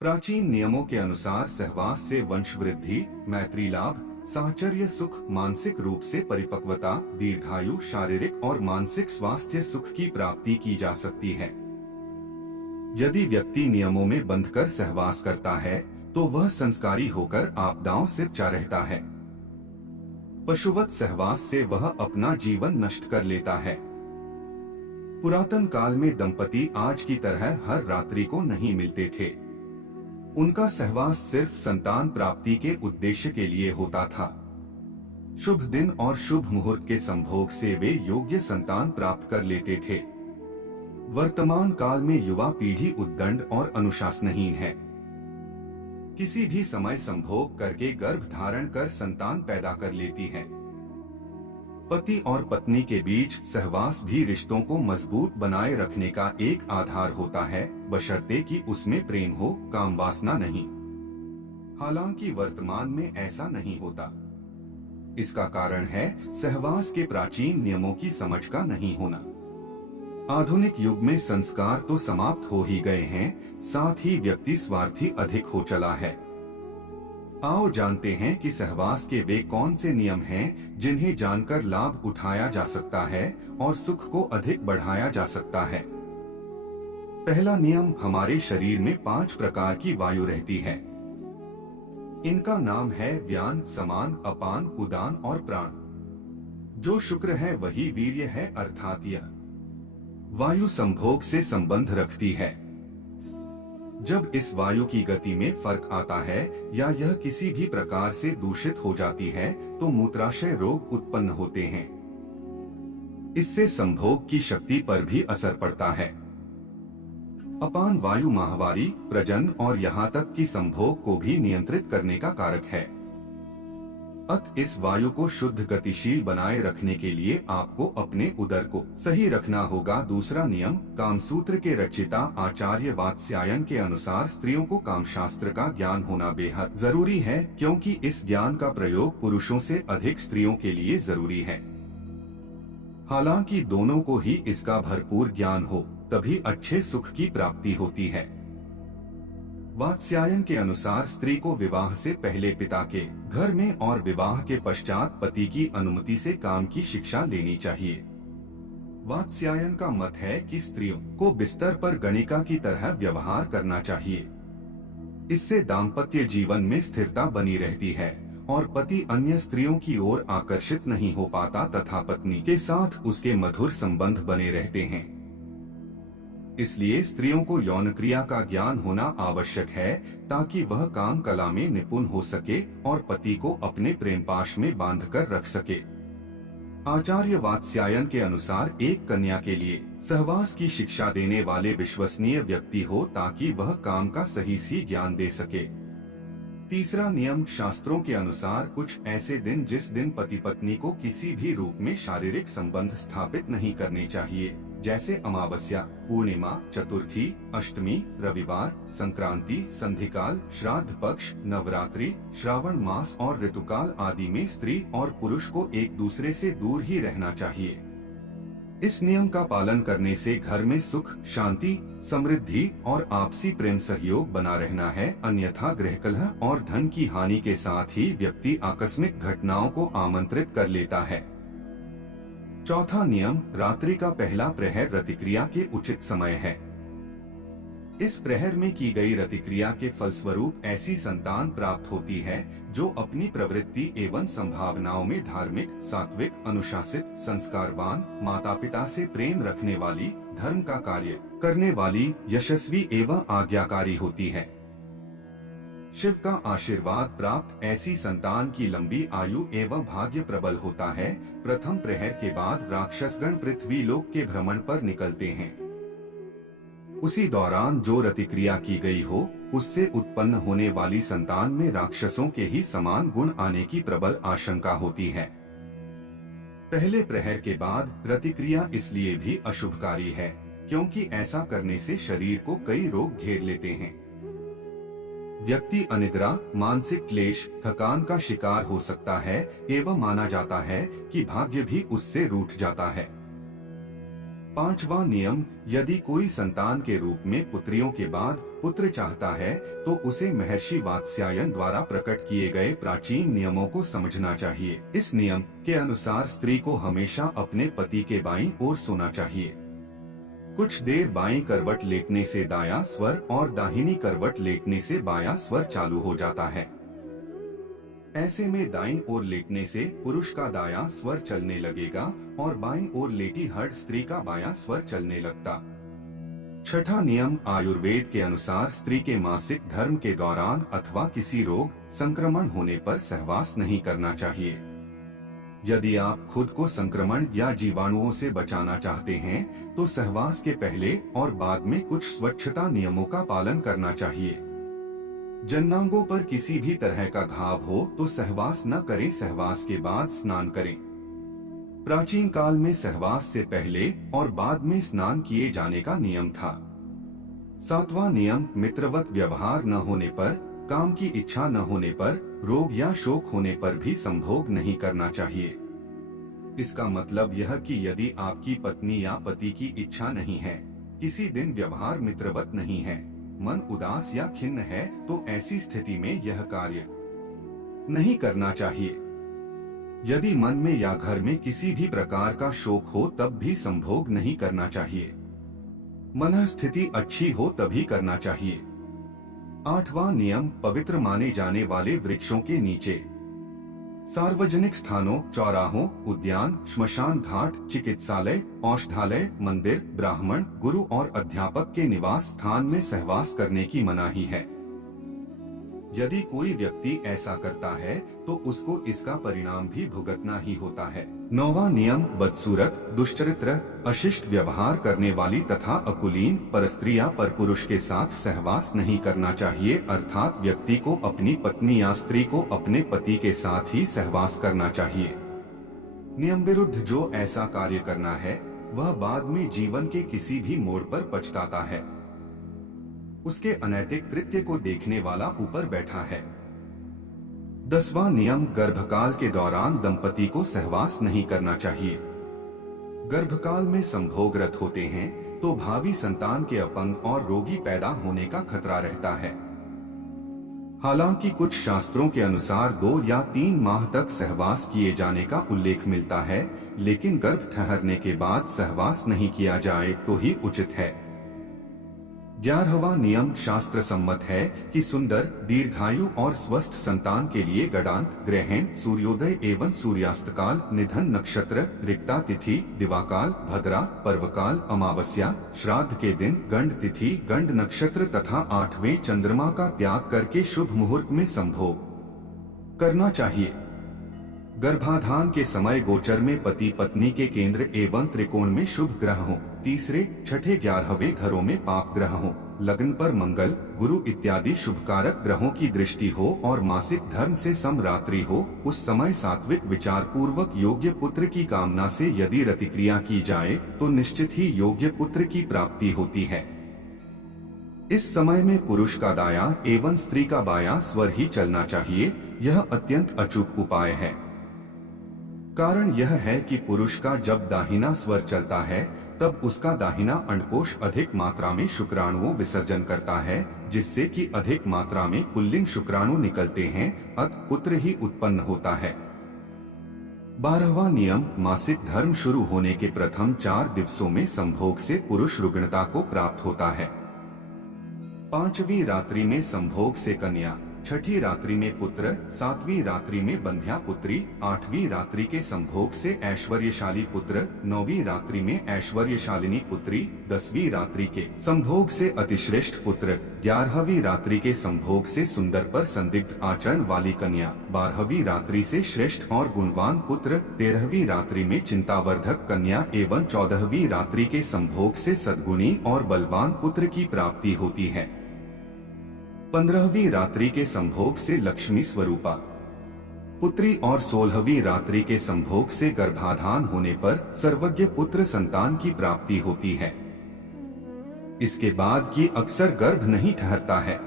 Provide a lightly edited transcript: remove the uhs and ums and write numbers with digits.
प्राचीन नियमों के अनुसार सहवास से वंश वृद्धि, मैत्री लाभ, साहचर्य सुख, मानसिक रूप से परिपक्वता, दीर्घायु, शारीरिक और मानसिक स्वास्थ्य सुख की प्राप्ति की जा सकती है। यदि व्यक्ति नियमों में बंधकर सहवास करता है तो वह संस्कारी होकर आपदाओं से बचा रहता है। पशुवत सहवास से वह अपना जीवन नष्ट कर लेता है। पुरातन काल में दंपति आज की तरह हर रात्रि को नहीं मिलते थे। उनका सहवास सिर्फ संतान प्राप्ति के उद्देश्य के लिए होता था। शुभ दिन और शुभ मुहूर्त के संभोग से वे योग्य संतान प्राप्त कर लेते थे। वर्तमान काल में युवा पीढ़ी उद्दंड और अनुशासनहीन है। किसी भी समय संभोग करके गर्भ धारण कर संतान पैदा कर लेती है। पति और पत्नी के बीच सहवास भी रिश्तों को मजबूत बनाए रखने का एक आधार होता है, बशर्ते कि उसमें प्रेम हो, काम वासना नहीं। हालांकि वर्तमान में ऐसा नहीं होता। इसका कारण है सहवास के प्राचीन नियमों की समझ का नहीं होना। आधुनिक युग में संस्कार तो समाप्त हो ही गए हैं, साथ ही व्यक्ति स्वार्थी अधिक हो चला है। आओ जानते हैं कि सहवास के वे कौन से नियम हैं जिन्हें जानकर लाभ उठाया जा सकता है और सुख को अधिक बढ़ाया जा सकता है। पहला नियम, हमारे शरीर में 5 प्रकार की वायु रहती है। इनका नाम है व्यान, समान, अपान, उदान और प्राण। जो शुक्र है वही वीर्य है, अर्थात यह वायु संभोग से संबंध रखती है। जब इस वायु की गति में फर्क आता है या यह किसी भी प्रकार से दूषित हो जाती है तो मूत्राशय रोग उत्पन्न होते हैं। इससे संभोग की शक्ति पर भी असर पड़ता है। अपान वायु माहवारी, प्रजनन और यहाँ तक कि संभोग को भी नियंत्रित करने का कारक है। इस वायु को शुद्ध गतिशील बनाए रखने के लिए आपको अपने उदर को सही रखना होगा। दूसरा नियम, कामसूत्र के रचयिता आचार्य वात्स्यायन के अनुसार स्त्रियों को कामशास्त्र का ज्ञान होना बेहद जरूरी है, क्योंकि इस ज्ञान का प्रयोग पुरुषों से अधिक स्त्रियों के लिए जरूरी है। हालांकि दोनों को ही इसका भरपूर ज्ञान हो तभी अच्छे सुख की प्राप्ति होती है। वात्स्यायन के अनुसार स्त्री को विवाह से पहले पिता के घर में और विवाह के पश्चात पति की अनुमति से काम की शिक्षा लेनी चाहिए। वात्स्यायन का मत है कि स्त्रियों को बिस्तर पर गणिका की तरह व्यवहार करना चाहिए। इससे दाम्पत्य जीवन में स्थिरता बनी रहती है और पति अन्य स्त्रियों की ओर आकर्षित नहीं हो पाता तथा पत्नी के साथ उसके मधुर संबंध बने रहते हैं। इसलिए स्त्रियों को यौन क्रिया का ज्ञान होना आवश्यक है ताकि वह काम कला में निपुण हो सके और पति को अपने प्रेमपाश में बांधकर रख सके। आचार्य वात्स्यायन के अनुसार एक कन्या के लिए सहवास की शिक्षा देने वाले विश्वसनीय व्यक्ति हो ताकि वह काम का सही ज्ञान दे सके। तीसरा नियम, शास्त्रों के अनुसार कुछ ऐसे दिन जिस दिन पति पत्नी को किसी भी रूप में शारीरिक संबंध स्थापित नहीं करने चाहिए, जैसे अमावस्या, पूर्णिमा, चतुर्थी, अष्टमी, रविवार, संक्रांति, संधिकाल, श्राद्ध पक्ष, नवरात्रि, श्रावण मास और ऋतुकाल आदि में स्त्री और पुरुष को एक दूसरे से दूर ही रहना चाहिए। इस नियम का पालन करने से घर में सुख, शांति, समृद्धि और आपसी प्रेम सहयोग बना रहना है, अन्यथा गृहकलह और धन की हानि के साथ ही व्यक्ति आकस्मिक घटनाओं को आमंत्रित कर लेता है। चौथा नियम, रात्रि का पहला प्रहर रतिक्रिया के उचित समय है। इस प्रहर में की गई रतिक्रिया के फलस्वरूप ऐसी संतान प्राप्त होती है जो अपनी प्रवृत्ति एवं संभावनाओं में धार्मिक, सात्विक, अनुशासित, संस्कारवान, माता पिता से प्रेम रखने वाली, धर्म का कार्य करने वाली, यशस्वी एवं आज्ञाकारी होती है। शिव का आशीर्वाद प्राप्त ऐसी संतान की लंबी आयु एवं भाग्य प्रबल होता है। प्रथम प्रहर के बाद राक्षसगण पृथ्वी लोक के भ्रमण पर निकलते हैं। उसी दौरान जो रतिक्रिया की गई हो उससे उत्पन्न होने वाली संतान में राक्षसों के ही समान गुण आने की प्रबल आशंका होती है। पहले प्रहर के बाद रतिक्रिया इसलिए भी अशुभकारी है क्योंकि ऐसा करने से शरीर को कई रोग घेर लेते हैं। व्यक्ति अनिद्रा, मानसिक क्लेश, थकान का शिकार हो सकता है एवं माना जाता है कि भाग्य भी उससे रूठ जाता है। पांचवा नियम, यदि कोई संतान के रूप में पुत्रियों के बाद पुत्र चाहता है तो उसे महर्षि वात्स्यायन द्वारा प्रकट किए गए प्राचीन नियमों को समझना चाहिए। इस नियम के अनुसार स्त्री को हमेशा अपने पति के बाईं ओर सोना चाहिए। कुछ देर बाईं करवट लेटने से दायां स्वर और दाहिनी करवट लेटने से बायां स्वर चालू हो जाता है। ऐसे में दाईं ओर लेटने से पुरुष का दायां स्वर चलने लगेगा और बाईं ओर लेटी हड्ड स्त्री का बायां स्वर चलने लगता। छठा नियम आयुर्वेद के अनुसार स्त्री के मासिक धर्म के दौरान अथवा किसी रोग संक्रमण होने पर सहवास नहीं करना चाहिए। यदि आप खुद को संक्रमण या जीवाणुओं से बचाना चाहते हैं तो सहवास के पहले और बाद में कुछ स्वच्छता नियमों का पालन करना चाहिए। जननांगों पर किसी भी तरह का घाव हो तो सहवास न करें, सहवास के बाद स्नान करें। प्राचीन काल में सहवास से पहले और बाद में स्नान किए जाने का नियम था। सातवां नियम मित्रवत व्यवहार न होने पर, काम की इच्छा न होने पर, रोग या शोक होने पर भी संभोग नहीं करना चाहिए। इसका मतलब यह कि यदि आपकी पत्नी या पति की इच्छा नहीं है, किसी दिन व्यवहार मित्रवत नहीं है, मन उदास या खिन्न है, तो ऐसी स्थिति में यह कार्य नहीं करना चाहिए। यदि मन में या घर में किसी भी प्रकार का शोक हो तब भी संभोग नहीं करना चाहिए। मन स्थिति अच्छी हो तभी करना चाहिए। आठवां नियम पवित्र माने जाने वाले वृक्षों के नीचे, सार्वजनिक स्थानों, चौराहों, उद्यान, श्मशान घाट, चिकित्सालय, औषधालय, मंदिर, ब्राह्मण, गुरु और अध्यापक के निवास स्थान में सहवास करने की मनाही है। यदि कोई व्यक्ति ऐसा करता है तो उसको इसका परिणाम भी भुगतना ही होता है। नौवां नियम बदसूरत, दुष्चरित्र, अशिष्ट व्यवहार करने वाली तथा अकुलीन परस्त्री या परपुरुष के साथ सहवास नहीं करना चाहिए, अर्थात व्यक्ति को अपनी पत्नी या स्त्री को अपने पति के साथ ही सहवास करना चाहिए। नियम विरुद्ध जो ऐसा कार्य करना है वह बाद में जीवन के किसी भी मोड़ पर पछताता है। उसके अनैतिक कृत्य को देखने वाला ऊपर बैठा है। 10वां नियम गर्भकाल के दौरान दंपति को सहवास नहीं करना चाहिए। गर्भकाल में संभोगरत होते हैं तो भावी संतान के अपंग और रोगी पैदा होने का खतरा रहता है। हालांकि कुछ शास्त्रों के अनुसार 2 या 3 माह तक सहवास किए जाने का उल्लेख मिलता है, लेकिन गर्भ ठहरने के बाद सहवास नहीं किया जाए तो ही उचित है। 11वां नियम शास्त्र सम्मत है कि सुंदर, दीर्घायु और स्वस्थ संतान के लिए गडांत, ग्रहण, सूर्योदय एवं सूर्यास्त काल, निधन नक्षत्र, रिक्ता तिथि, दिवाकाल, भद्रा, पर्वकाल, अमावस्या, श्राद्ध के दिन, गंड तिथि, गंड नक्षत्र तथा 8वें चंद्रमा का त्याग करके शुभ मुहूर्त में संभोग करना चाहिए। गर्भाधान के समय गोचर में पति पत्नी के केंद्र एवं त्रिकोण में शुभ ग्रह हों, तीसरे, छठे, 11वें घरों में पाप ग्रह हों, लग्न पर मंगल, गुरु इत्यादि शुभकारक ग्रहों की दृष्टि हो और मासिक धर्म से समरात्रि हो, उस समय सात्विक विचार पूर्वक योग्य पुत्र की कामना से यदि रतिक्रिया की जाए तो निश्चित ही योग्य पुत्र की प्राप्ति होती है। इस समय में पुरुष का दायां एवं स्त्री का बायां स्वर ही चलना चाहिए। यह अत्यंत अचूक उपाय है। कारण यह है कि पुरुष का जब दाहिना स्वर चलता है तब उसका दाहिना अंडकोश अधिक मात्रा में शुक्राणुओं विसर्जन करता है, जिससे कि अधिक मात्रा में पुल्लिंग शुक्राणु निकलते हैं, अतः पुत्र ही उत्पन्न होता है। 12वां नियम मासिक धर्म शुरू होने के प्रथम 4 दिवसों में संभोग से पुरुष रुग्णता को प्राप्त होता है। 5वीं रात्रि में संभोग से कन्या, 6ठी रात्रि में पुत्र, 7वीं रात्रि में बंध्या पुत्री, 8वीं रात्रि के संभोग से ऐश्वर्यशाली पुत्र, 9वीं रात्रि में ऐश्वर्यशालिनी पुत्री, 10वीं रात्रि के संभोग से अतिश्रेष्ठ पुत्र, 11वीं रात्रि के संभोग से सुंदर पर संदिग्ध आचरण वाली कन्या, 12वीं रात्रि से श्रेष्ठ और गुणवान पुत्र, 13वीं रात्रि में चिंतावर्धक कन्या एवं 14वीं रात्रि के संभोग से सद्गुणी और बलवान पुत्र की प्राप्ति होती है। 15वीं रात्रि के संभोग से लक्ष्मी स्वरूपा पुत्री और 16वीं रात्रि के संभोग से गर्भाधान होने पर सर्वज्ञ पुत्र संतान की प्राप्ति होती है। इसके बाद की अक्सर गर्भ नहीं ठहरता है।